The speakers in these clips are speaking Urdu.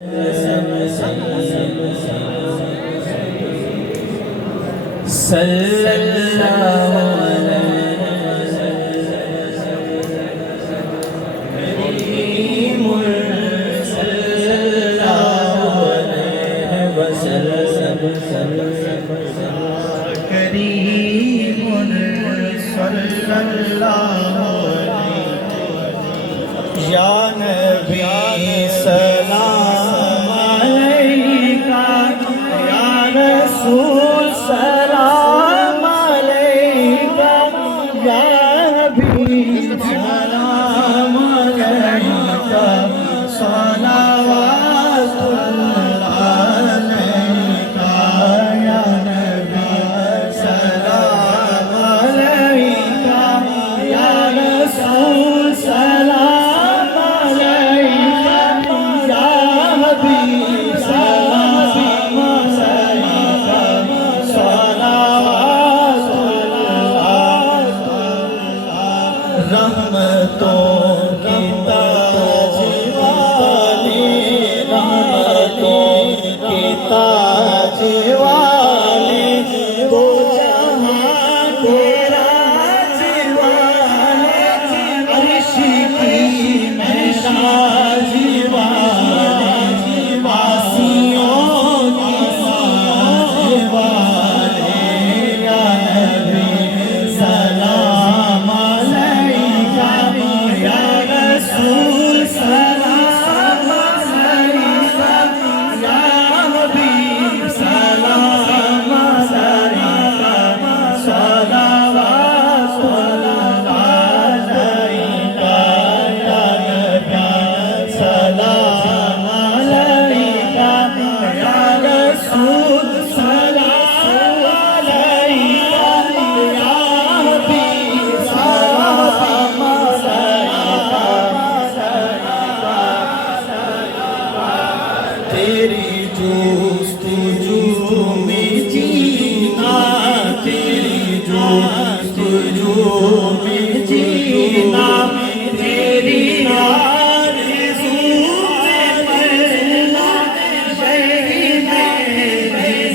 صلی اللہ کریم صلی اللہ علیہ وسلم کریم صلی اللہ علیہ یا نبی سلام علیکہ یا رسول سلام علیکہ یا حبیب سلام علیکہ صلوات اللہ علیکہ یا نبی سلام علیکہ یا رسول سلام علیکہ یا حبیب سلام علیکہ صلوات اللہ رحمتوں کی تاج والے رحمتوں کی تاج والے دو جہاں کے راج والے عرش کی معراج والے واسیوں کی ساز والے یا نبی سلام علیکہ یا رسول سلام علیکہ یا حبیب سلام علیکہ صلوات اللہ علیکہ یا نبی سلام علیکہ یا رسول سلام علیکہ یا حبیب سلام علیکہ تیری جستجو میں جینا تیری جستجو میں جینا تیری آرزو میں مرنا یہی میری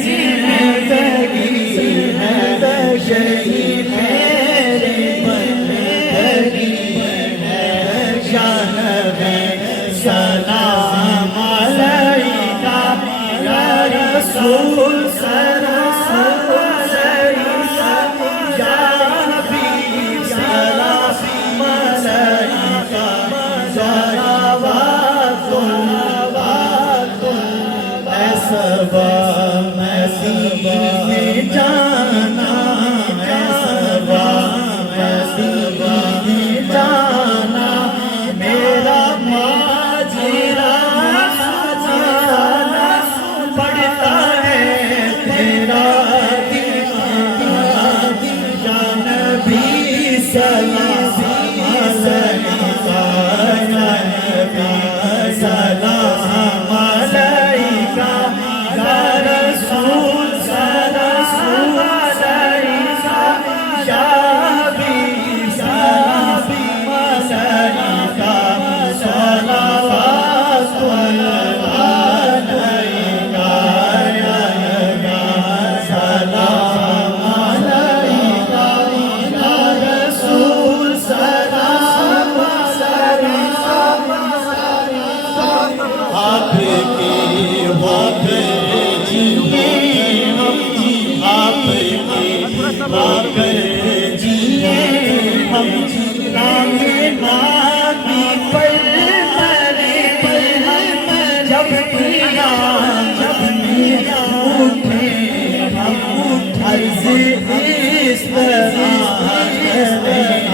زندگی ہے یہی میری بندگی ہے یا نبی سلام علیکہ یا رسول سلام علیکہ یا حبیب سلام علیکہ صلوات اللہ اے صبا مسیح جانا اے صبا مسیح جانا میرا ماجرا جانا پڑتا ہے تیرا دیوانہ یا نبی سلام علیکہ یا نبی سلام علیکہ یا رسول سلام علیکہ یا حبیب سلام علیکہ صلوات اللہ علیکہ یا نبی سلام علیکہ یا رسول سلام علیکہ آپ کے وقت جیے ہم جی آپ کے وقت جیے ہم جی نام نامی پر مرے ہم جب اٹھے ہم عرض اس طرح